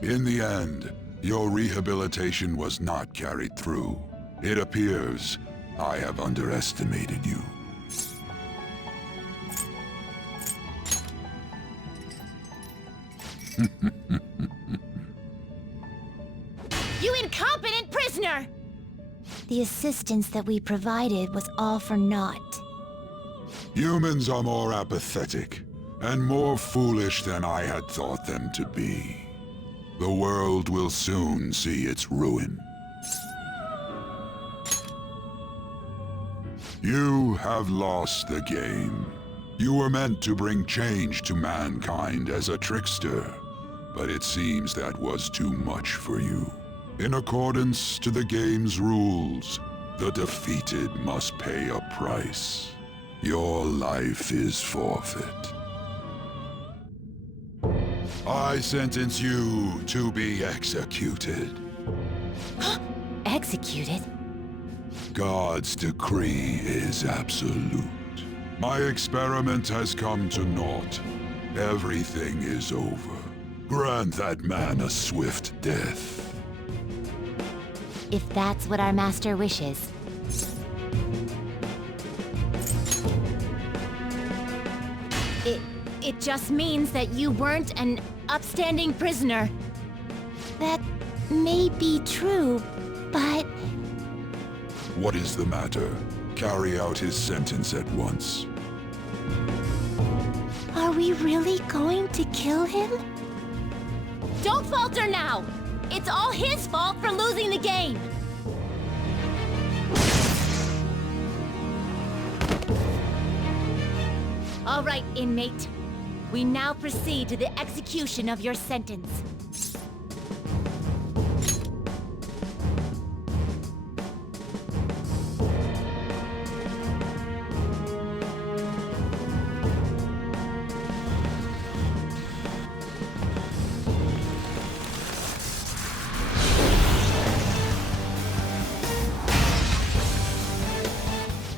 In the end, your rehabilitation was not carried through. It appears I have underestimated you. You incompetent prisoner! The assistance that we provided was all for naught. Humans are more apathetic, and more foolish than I had thought them to be. The world will soon see its ruin. You have lost the game. You were meant to bring change to mankind as a trickster, but it seems that was too much for you. In accordance to the game's rules, the defeated must pay a price. Your life is forfeit. I sentence you to be executed. Executed? God's decree is absolute. My experiment has come to naught. Everything is over. Grant that man a swift death. If that's what our master wishes. It just means that you weren't an upstanding prisoner. That may be true, but... What is the matter? Carry out his sentence at once. Are we really going to kill him? Don't falter now! It's all his fault for losing the game! All right, inmate. We now proceed to the execution of your sentence.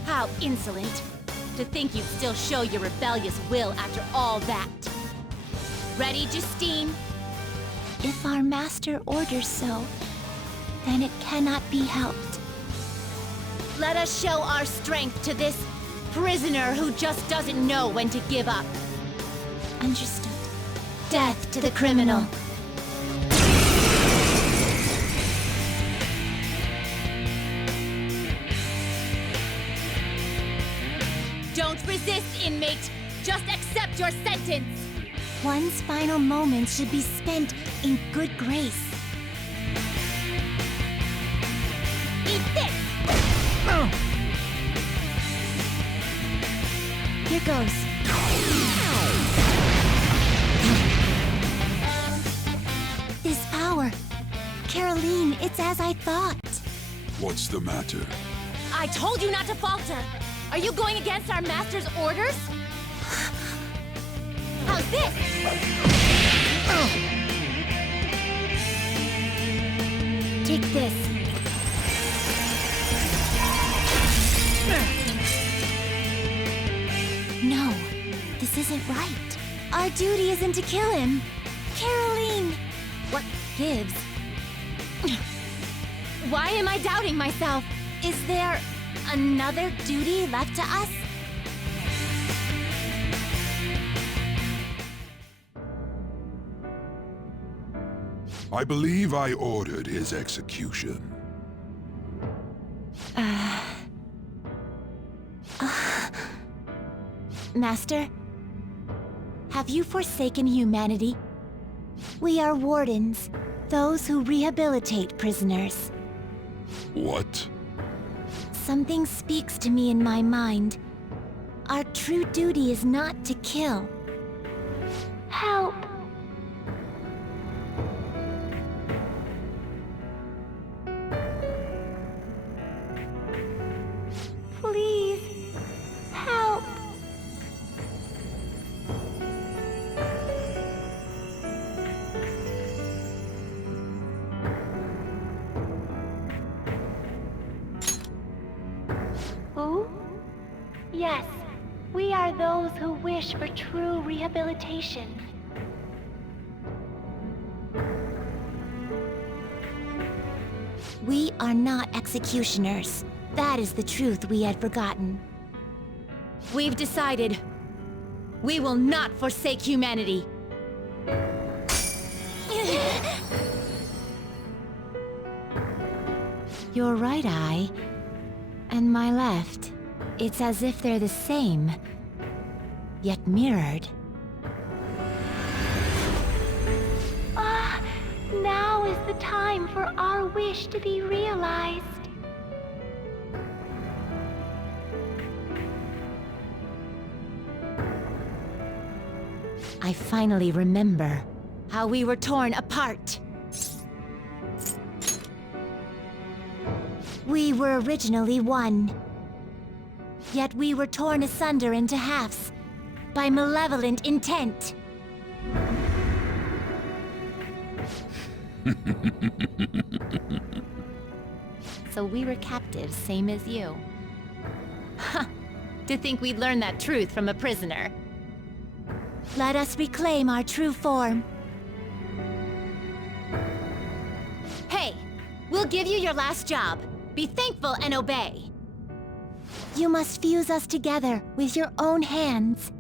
How insolent. To think you'd still show your rebellious will after all that. Ready, Justine? If our master orders so, then it cannot be helped. Let us show our strength to this prisoner who just doesn't know when to give up. Understood. Death to the criminal. Don't resist, inmate! Just accept your sentence! One's final moments should be spent in good grace. Eat this! Here goes. This power. Caroline, it's as I thought. What's the matter? I told you not to falter! Are you going against our master's orders? How's this? Take this. No, this isn't right. Our duty isn't to kill him. Caroline! What gives? Why am I doubting myself? Is there another duty left to us? I believe I ordered his execution. Master, have you forsaken humanity? We are wardens, those who rehabilitate prisoners. What? Something speaks to me in my mind. Our true duty is not to kill. Help! Please, help! Who? Yes, we are those who wish for true rehabilitation. We are not executioners. That is the truth we had forgotten. We've decided. We will not forsake humanity. Your right eye and my left. It's as if they're the same, yet mirrored. Now is the time for our wish to be realized. I finally remember How we were torn apart. we were originally one. Yet we were torn asunder into halves by malevolent intent. So we were captives, same as you. Ha! To think we'd learn that truth from a prisoner. Let us reclaim our true form. Hey! We'll give you your last job. Be thankful and obey. You must fuse us together with your own hands.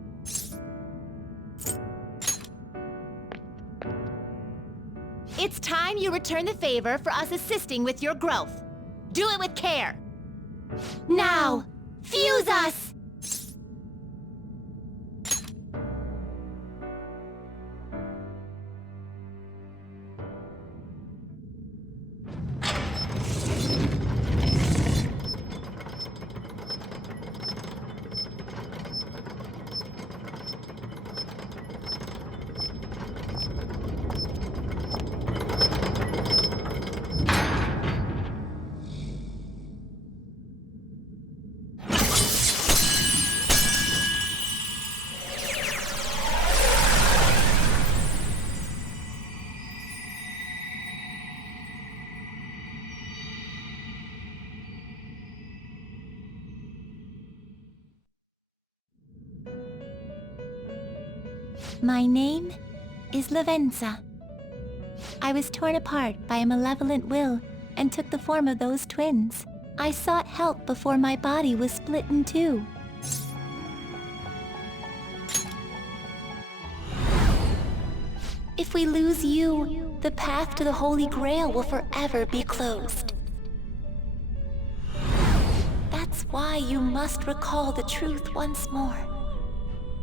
It's time you return the favor for us assisting with your growth. Do it with care. Now, fuse us! My name is Lavenza. I was torn apart by a malevolent will and took the form of those twins. I sought help before my body was split in two. If we lose you, the path to the Holy Grail will forever be closed. That's why you must recall the truth once more.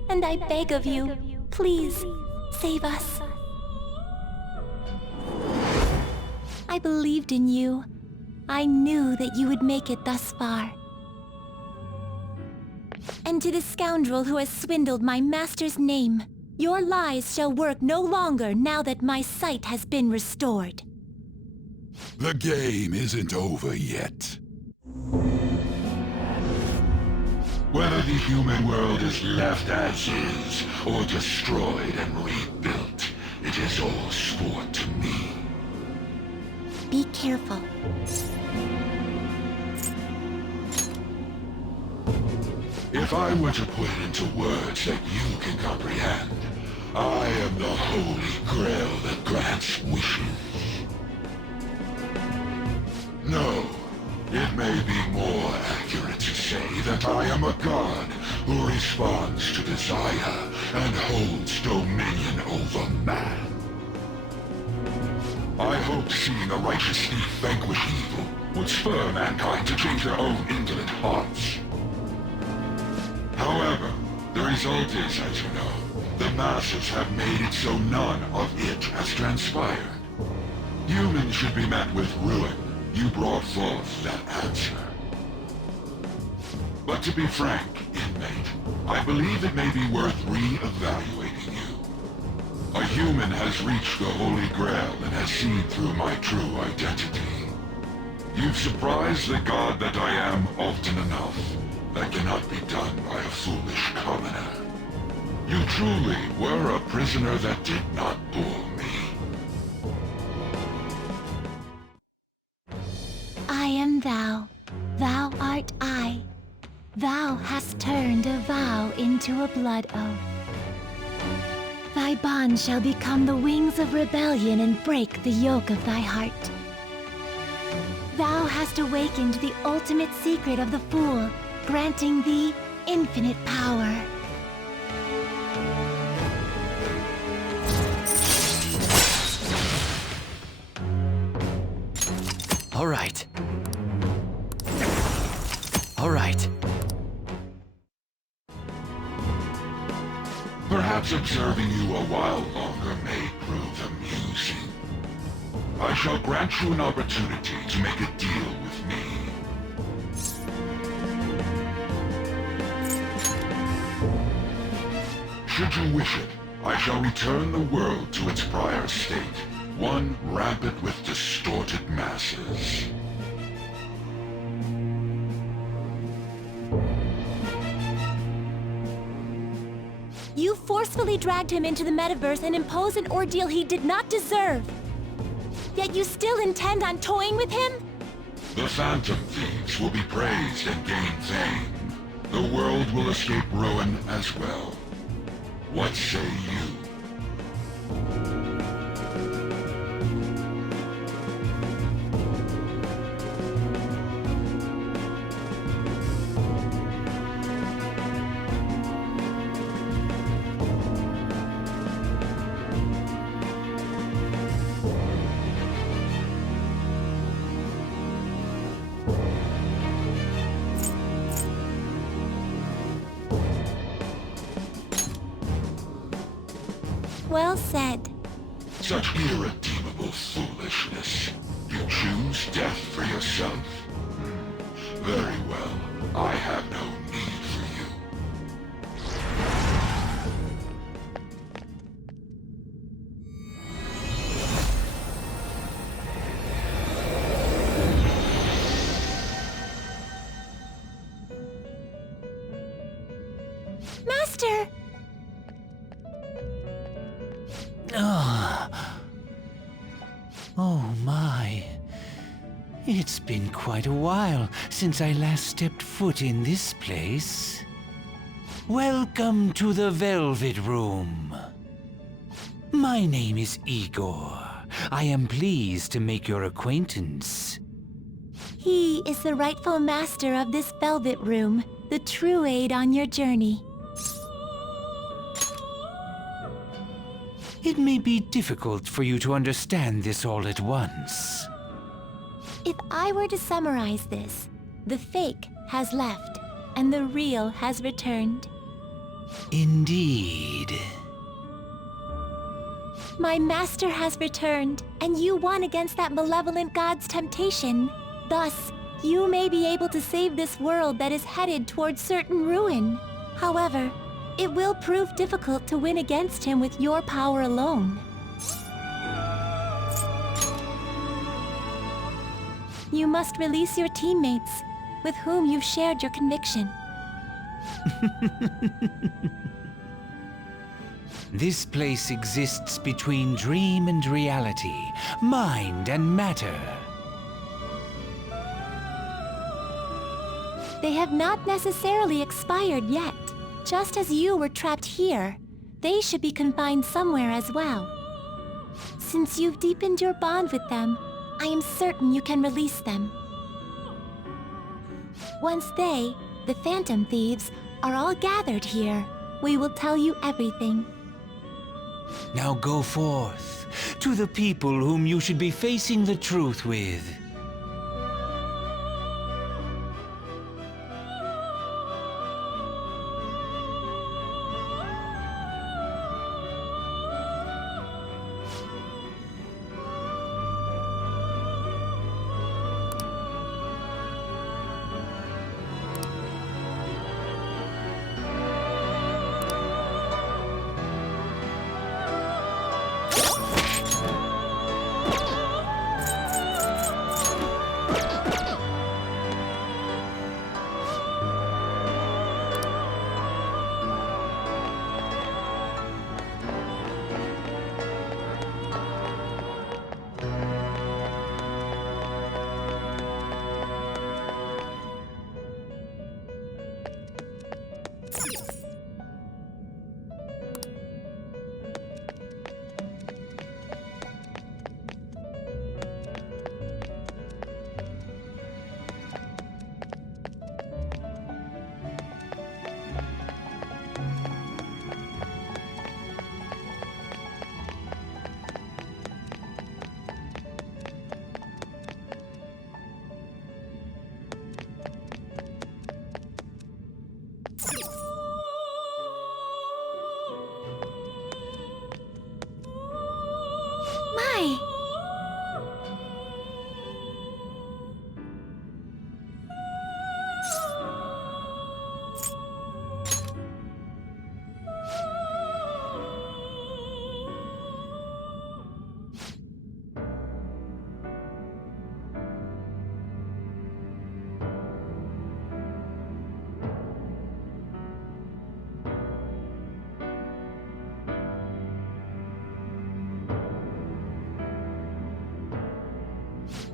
And I beg of you, please, save us. I believed in you. I knew that you would make it thus far. And to the scoundrel who has swindled my master's name, your lies shall work no longer now that my sight has been restored. The game isn't over yet. Whether the human world is left as is, or destroyed and rebuilt, it is all sport to me. Be careful. If I were to put it into words that you can comprehend, I am the Holy Grail that grants wishes. No, it may be more accurate to say that I am a god who responds to desire and holds dominion over man. I hoped seeing a righteous thief vanquish evil would spur mankind to change their own indolent hearts. However, the result is, as you know, the masses have made it so none of it has transpired. Humans should be met with ruin. You brought forth that answer. But to be frank, inmate, I believe it may be worth re-evaluating you. A human has reached the Holy Grail and has seen through my true identity. You've surprised the god that I am often enough. That cannot be done by a foolish commoner. You truly were a prisoner that did not bore me. I am thou. Thou art I. Thou hast turned a vow into a blood oath. Thy bond shall become the wings of rebellion and break the yoke of thy heart. hast awakened the ultimate secret of the Fool, granting thee infinite power. All right. All right. Perhaps observing you a while longer may prove amusing. I shall grant you an opportunity to make a deal with me. Should you wish it, I shall return the world to its prior state, one rampant with distorted masses. You forcefully dragged him into the metaverse and imposed an ordeal he did not deserve. Yet you still intend on toying with him? The Phantom Thieves will be praised and gain fame. The world will escape ruin as well. What say you? Well said. Such irredeemable foolishness. You choose death for yourself? Very well. I have no need for you. Master! Oh my. It's been quite a while since I last stepped foot in this place. Welcome to the Velvet Room. My name is Igor. I am pleased to make your acquaintance. He is the rightful master of this Velvet Room, the true aid on your journey. It may be difficult for you to understand this all at once. If I were to summarize this, the fake has left, and the real has returned. Indeed. My master has returned, and you won against that malevolent god's temptation. Thus, you may be able to save this world that is headed towards certain ruin. However, it will prove difficult to win against him with your power alone. You must release your teammates, with whom you've shared your conviction. This place exists between dream and reality, mind and matter. They have not necessarily expired yet. Just as you were trapped here, they should be confined somewhere as well. Since you've deepened your bond with them, I am certain you can release them. Once they, the Phantom Thieves, are all gathered here, we will tell you everything. Now go forth, to the people whom you should be facing the truth with.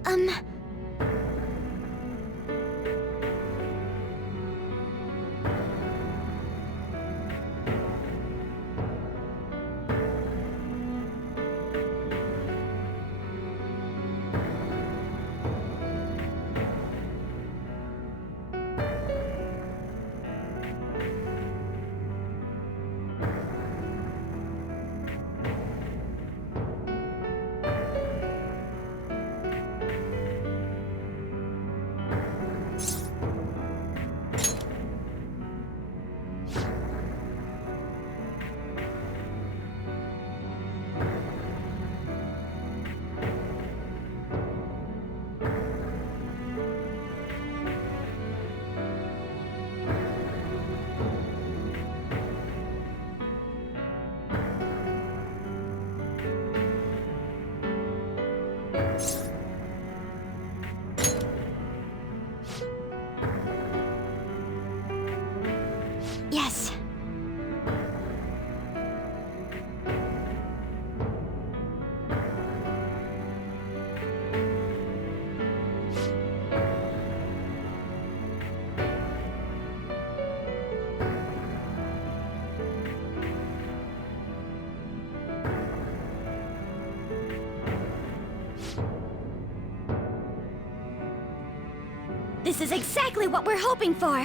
Um... Yes. This is exactly what we're hoping for!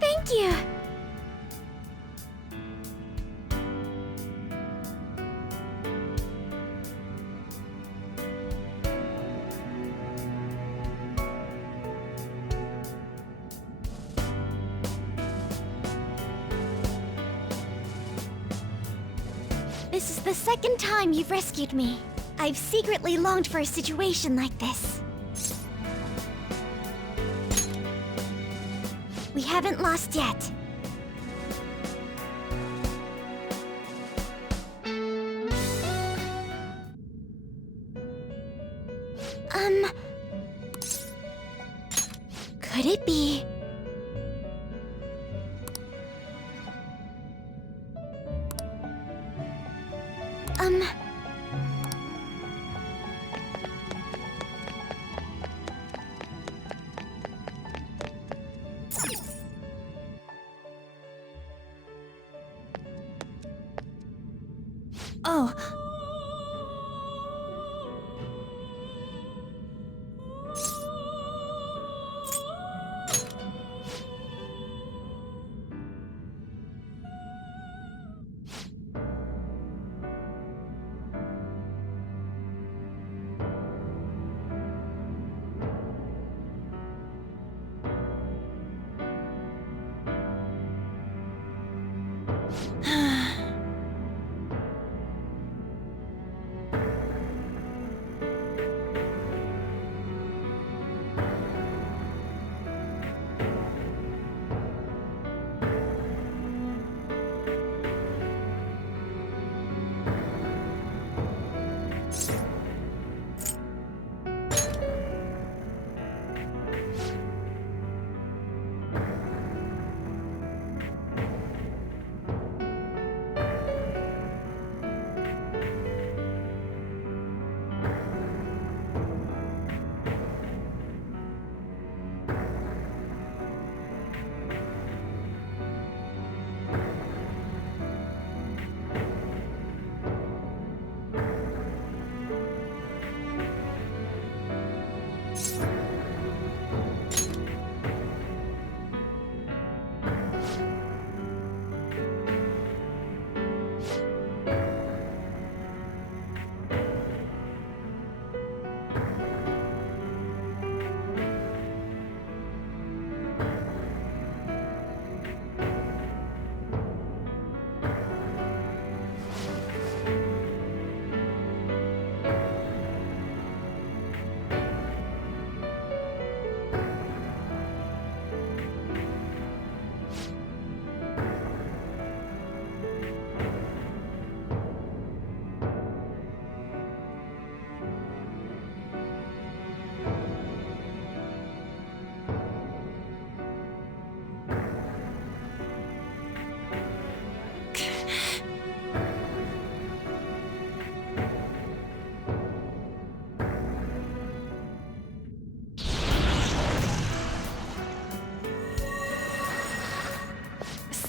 Thank you! This is the second time you've rescued me. I've secretly longed for a situation like this. We haven't lost yet. Could it be... Oh.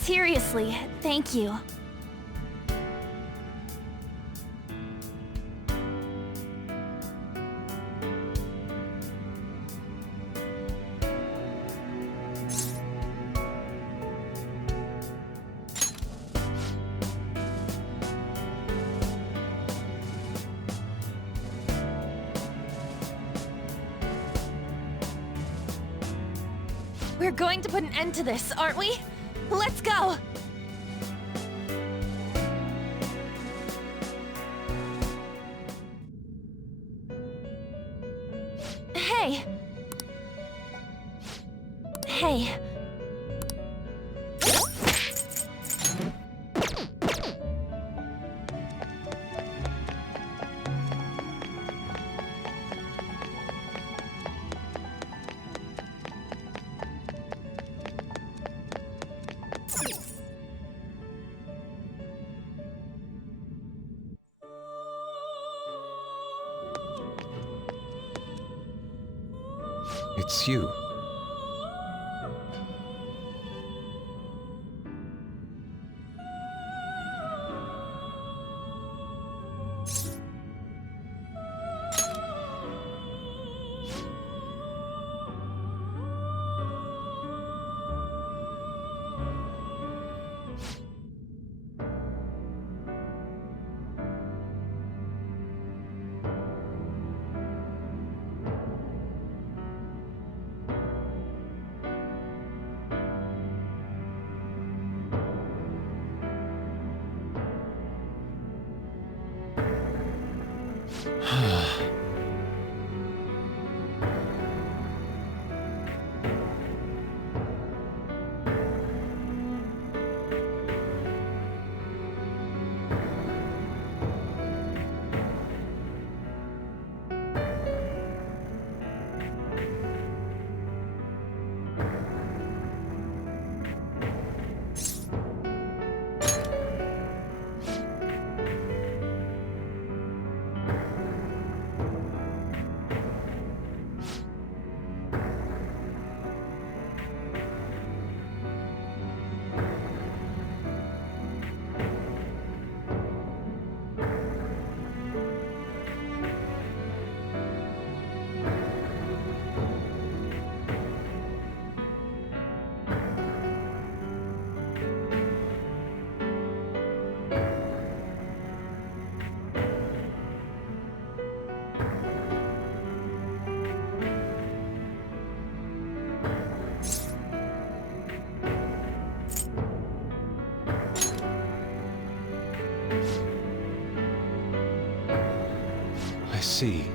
Seriously, thank you. We're going to put an end to this, aren't we? Let's go! Hey! Hey. It's you. I see.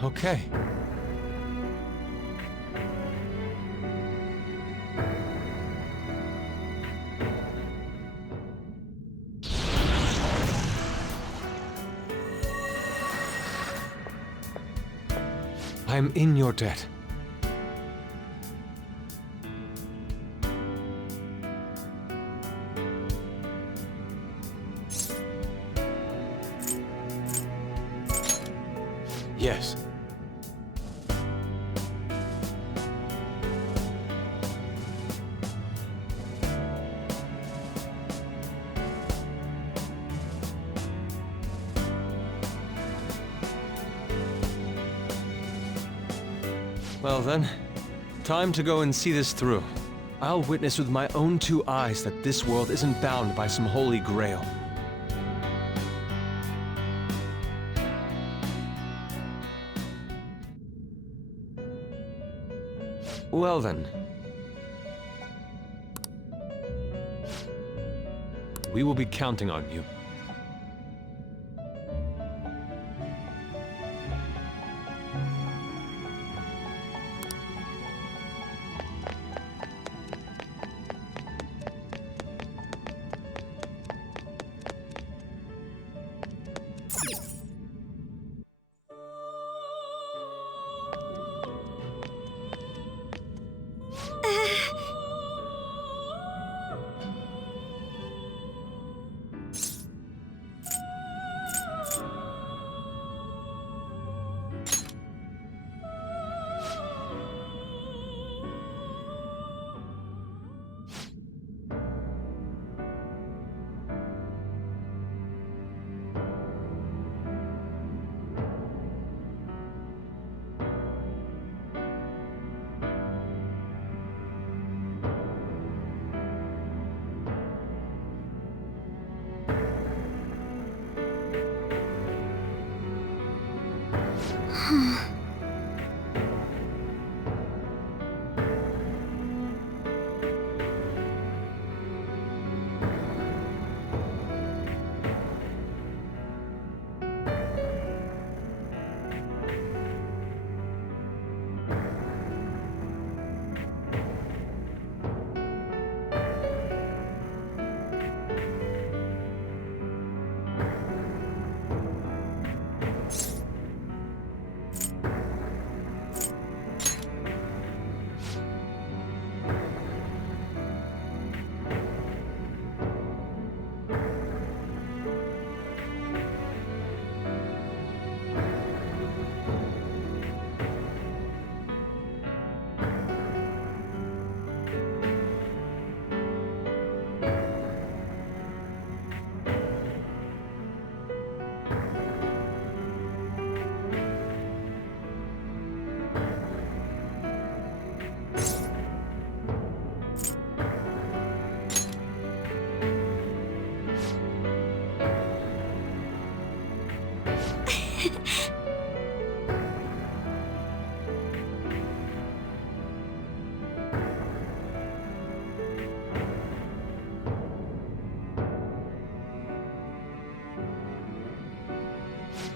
Okay. I'm in your debt. Yes. Well then, time to go and see this through. I'll witness with my own two eyes that this world isn't bound by some holy grail. Well then. We will be counting on you.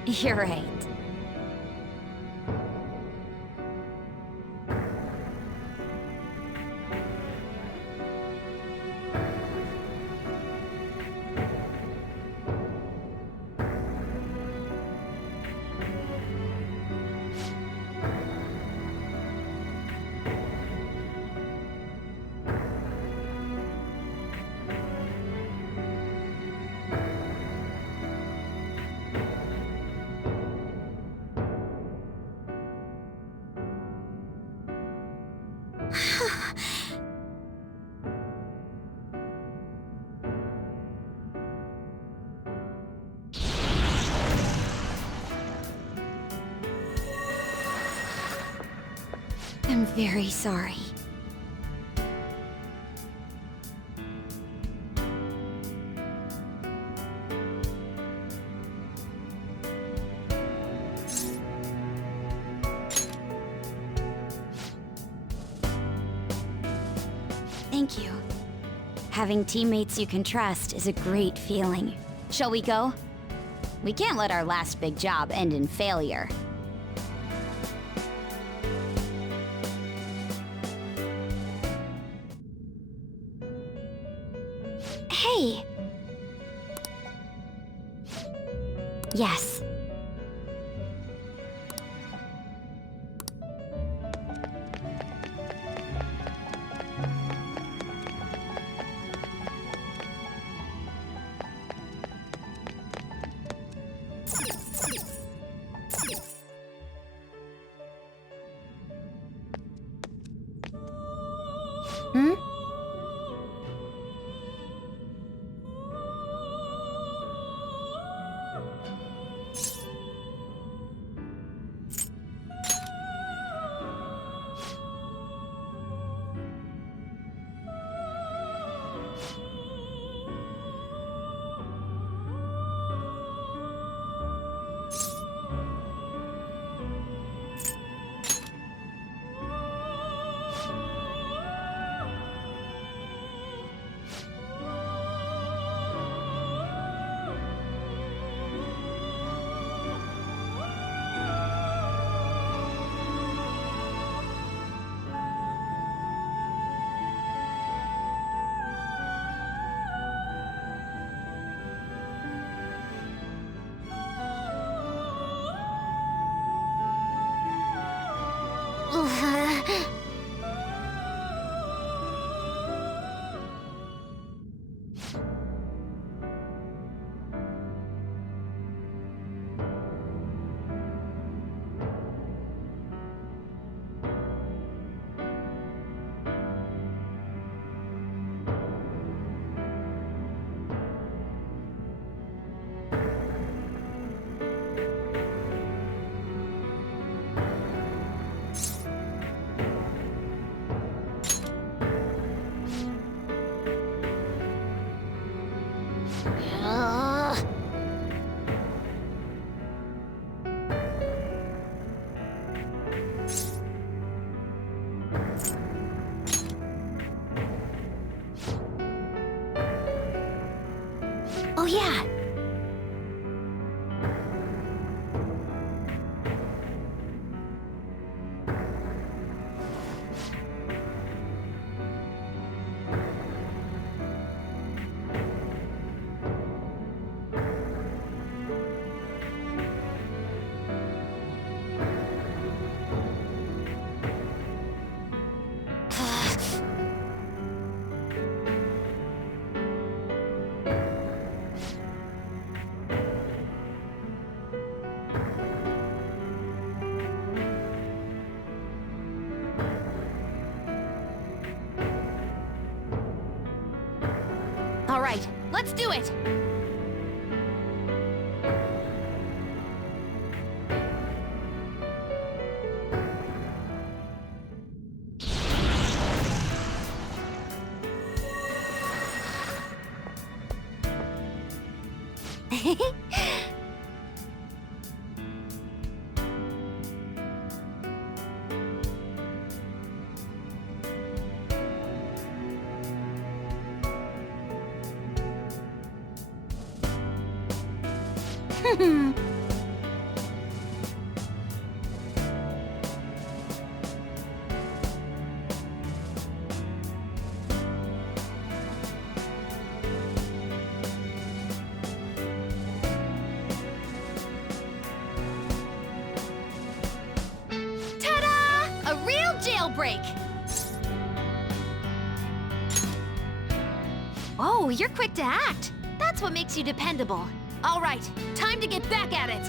You're right. I'm very sorry. Thank you. Having teammates you can trust is a great feeling. Shall we go? We can't let our last big job end in failure. Hey! Yes. Hmm? Oh yeah! All right, let's do it! Ta-da! A real jailbreak! Oh, you're quick to act. That's what makes you dependable. All right, time to get back at it.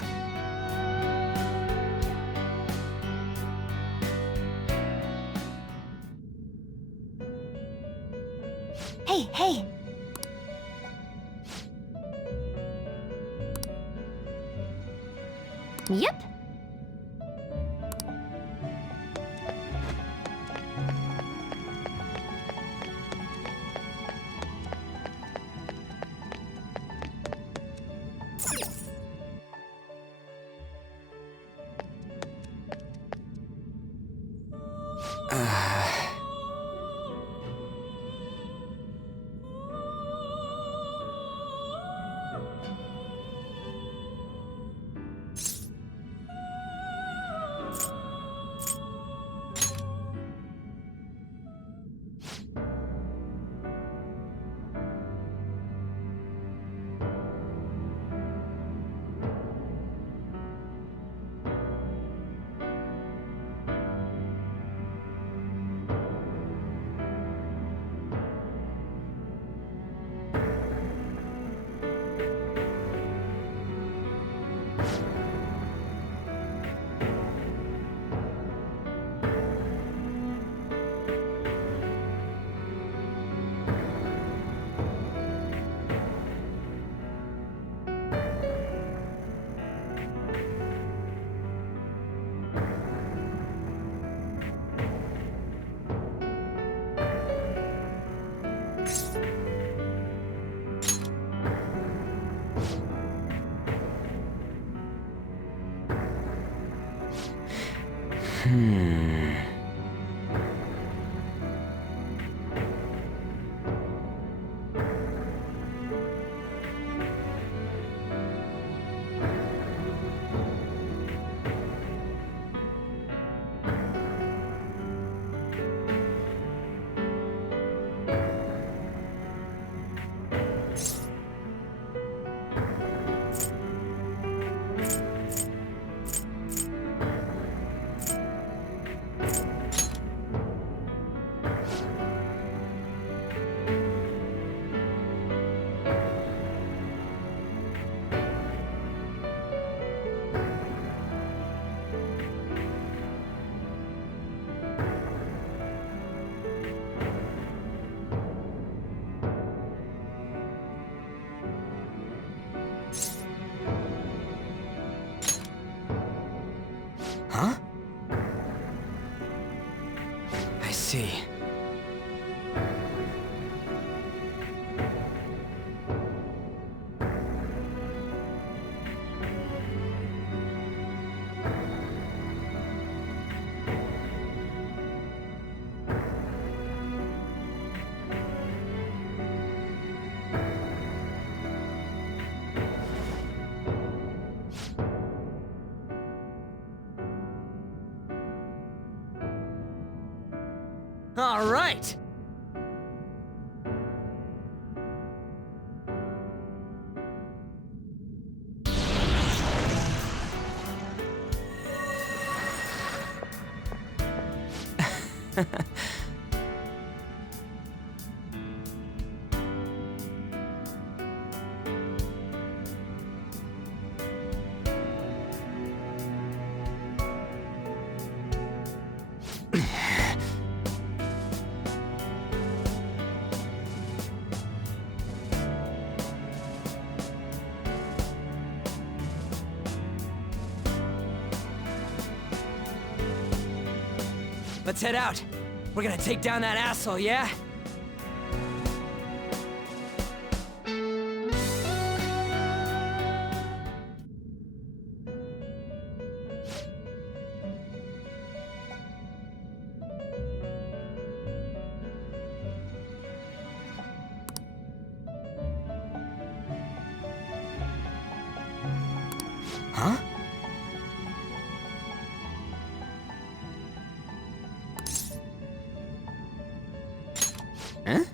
Hey, hey! Yep. Huh? I see. All right! Let's head out. We're gonna take down that asshole, yeah? Huh? Huh?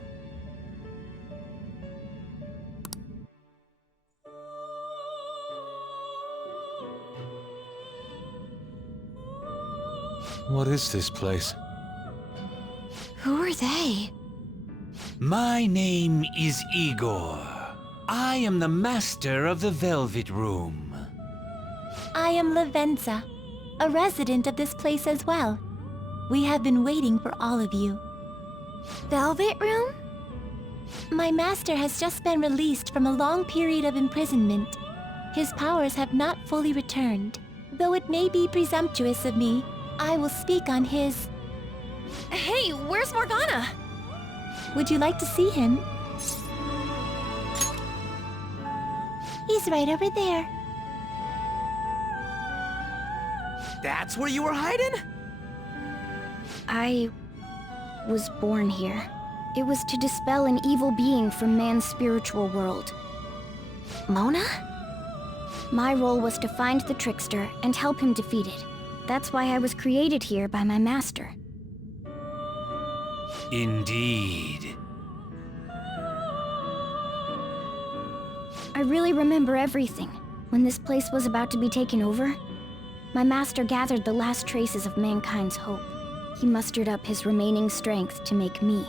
What is this place? Who are they? My name is Igor. I am the master of the Velvet Room. I am Lavenza, a resident of this place as well. We have been waiting for all of you. Velvet Room? My master has just been released from a long period of imprisonment. His powers have not fully returned. Though it may be presumptuous of me, I will speak on his... Hey, where's Morgana? Would you like to see him? He's right over there. That's where you were hiding? I was born here. It was to dispel an evil being from man's spiritual world. Mona? My role was to find the trickster and help him defeat it. That's why I was created here by my master. Indeed. I really remember everything. When this place was about to be taken over, my master gathered the last traces of mankind's hope. He mustered up his remaining strength to make me.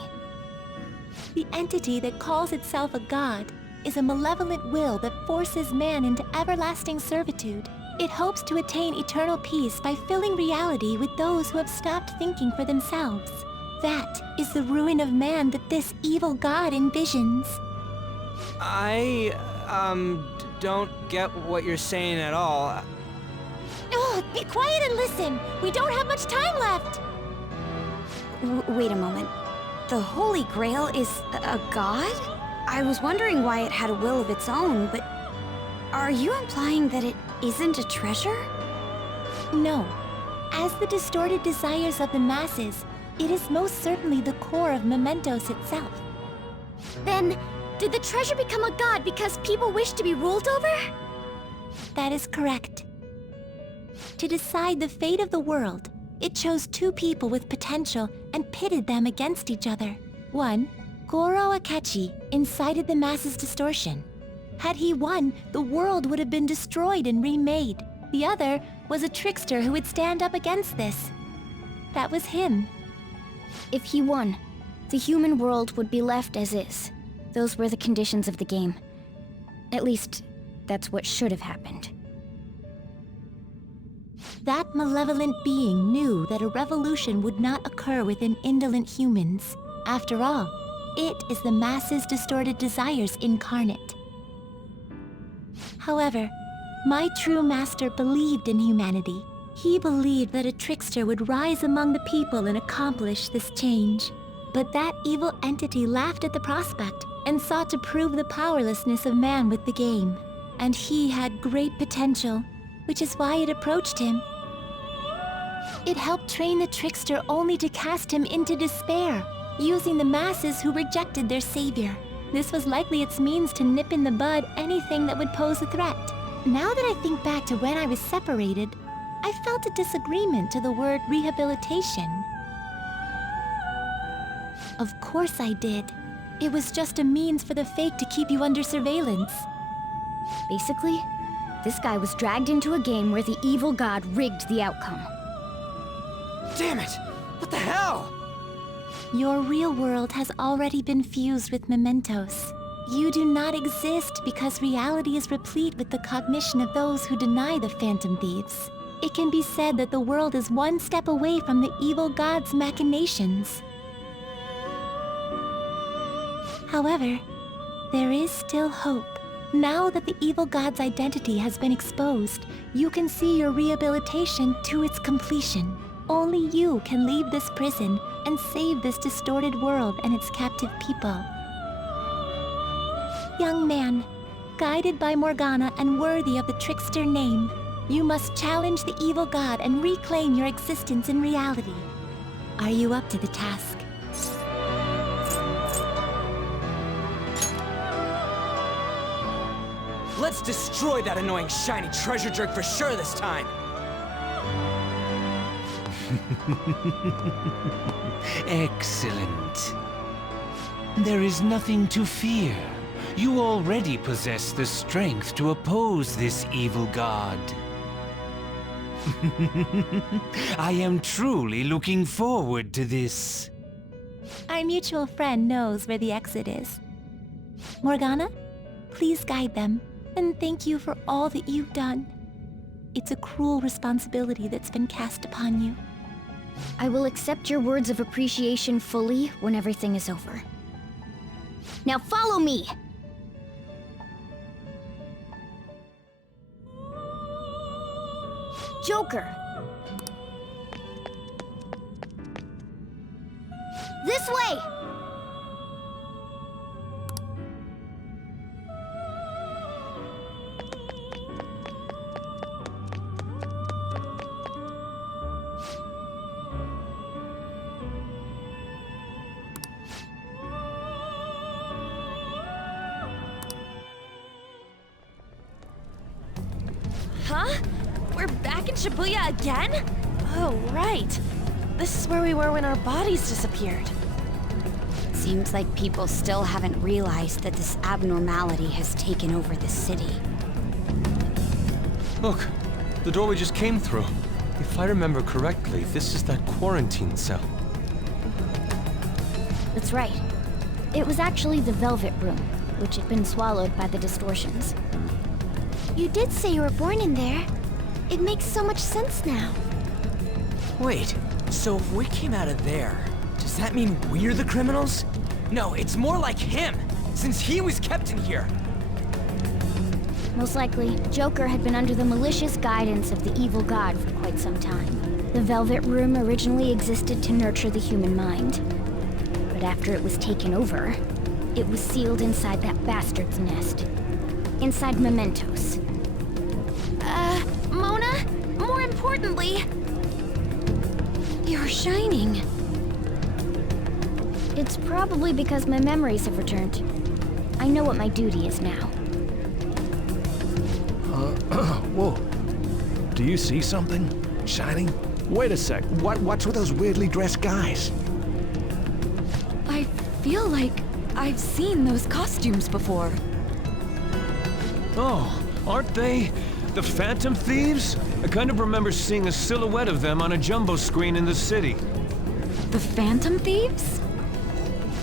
The entity that calls itself a god is a malevolent will that forces man into everlasting servitude. It hopes to attain eternal peace by filling reality with those who have stopped thinking for themselves. That is the ruin of man that this evil god envisions. I, don't get what you're saying at all. Oh, be quiet and listen! We don't have much time left! Wait a moment. The Holy Grail is a god? I was wondering why it had a will of its own, but... Are you implying that it isn't a treasure? No. As the distorted desires of the masses, it is most certainly the core of Mementos itself. Then, did the treasure become a god because people wish to be ruled over? That is correct. To decide the fate of the world, it chose two people with potential and pitted them against each other. One, Goro Akechi, incited the masses' distortion. Had he won, the world would have been destroyed and remade. The other was a trickster who would stand up against this. That was him. If he won, the human world would be left as is. Those were the conditions of the game. At least, that's what should have happened. That malevolent being knew that a revolution would not occur within indolent humans. After all, it is the masses' distorted desires incarnate. However, my true master believed in humanity. He believed that a trickster would rise among the people and accomplish this change. But that evil entity laughed at the prospect and sought to prove the powerlessness of man with the game. And he had great potential, which is why it approached him. It helped train the trickster only to cast him into despair, using the masses who rejected their savior. This was likely its means to nip in the bud anything that would pose a threat. Now that I think back to when I was separated, I felt a disagreement to the word rehabilitation. Of course I did. It was just a means for the fake to keep you under surveillance. Basically, this guy was dragged into a game where the evil god rigged the outcome. Damn it! What the hell? Your real world has already been fused with Mementos. You do not exist because reality is replete with the cognition of those who deny the Phantom Thieves. It can be said that the world is one step away from the evil god's machinations. However, there is still hope. Now that the evil god's identity has been exposed, you can see your rehabilitation to its completion. Only you can leave this prison and save this distorted world and its captive people. Young man, guided by Morgana and worthy of the trickster name, you must challenge the evil god and reclaim your existence in reality. Are you up to the task? Let's destroy that annoying shiny treasure jerk for sure this time. Excellent. There is nothing to fear. You already possess the strength to oppose this evil god. I am truly looking forward to this. Our mutual friend knows where the exit is. Morgana, please guide them, and thank you for all that you've done. It's a cruel responsibility that's been cast upon you. I will accept your words of appreciation fully when everything is over. Now follow me! Joker! This way! Huh? We're back in Shibuya again? Oh, right. This is where we were when our bodies disappeared. Seems like people still haven't realized that this abnormality has taken over the city. Look, the door we just came through. If I remember correctly, this is that quarantine cell. That's right. It was actually the Velvet Room, which had been swallowed by the distortions. You did say you were born in there. It makes so much sense now. Wait, so if we came out of there, does that mean we're the criminals? No, it's more like him, since he was kept in here. Most likely, Joker had been under the malicious guidance of the evil god for quite some time. The Velvet Room originally existed to nurture the human mind. But after it was taken over, it was sealed inside that bastard's nest. Inside mementos. Mona? More importantly... You're shining. It's probably because my memories have returned. I know what my duty is now. Whoa. Do you see something? Shining? Wait a sec. What's with those weirdly dressed guys? I feel like I've seen those costumes before. Oh, aren't they the Phantom Thieves? I kind of remember seeing a silhouette of them on a jumbo screen in the city. The Phantom Thieves?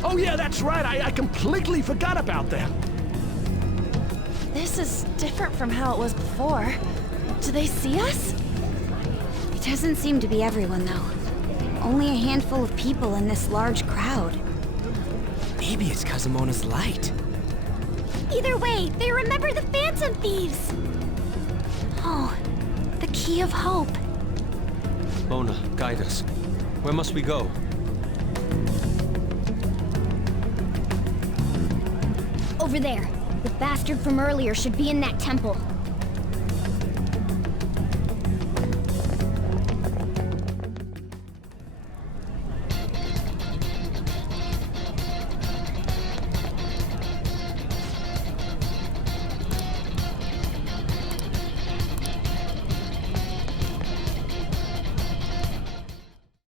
Oh yeah, that's right. I completely forgot about them. This is different from how it was before. Do they see us? It doesn't seem to be everyone, though. Only a handful of people in this large crowd. Maybe it's Kazumona's light. Either way, they remember the Phantom Thieves! Oh, the key of hope. Mona, guide us. Where must we go? Over there. The bastard from earlier should be in that temple.